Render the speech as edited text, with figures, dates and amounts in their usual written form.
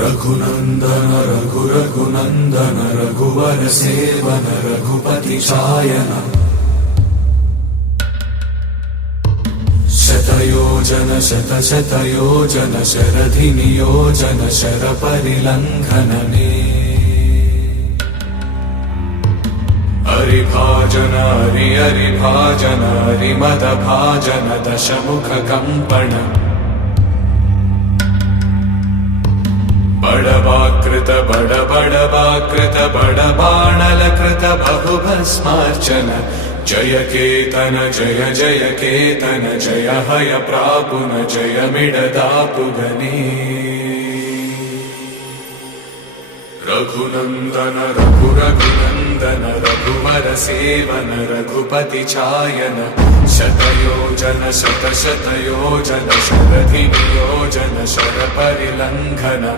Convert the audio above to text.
रघुनंदन रघुनंदन रघुवर seven Raghupati चायन शतयोजन शतशतयोजन शरधि नियोजन शरपरिलंघनने हरिभाजन हरिभाजन हरिमदभाजन दशमुख कंपन बड़वाकृत बड़बाणलकृत बहुभस्मार्चन जय केतन जय जय केतन जय हय प्रापुन जय मिडदापुगने रघुनंदन रघुनंदन रघुवर सेवन रघुपति चायन शतयोजन शतशतयोजन शरधि नियोजन शरपरिलंघन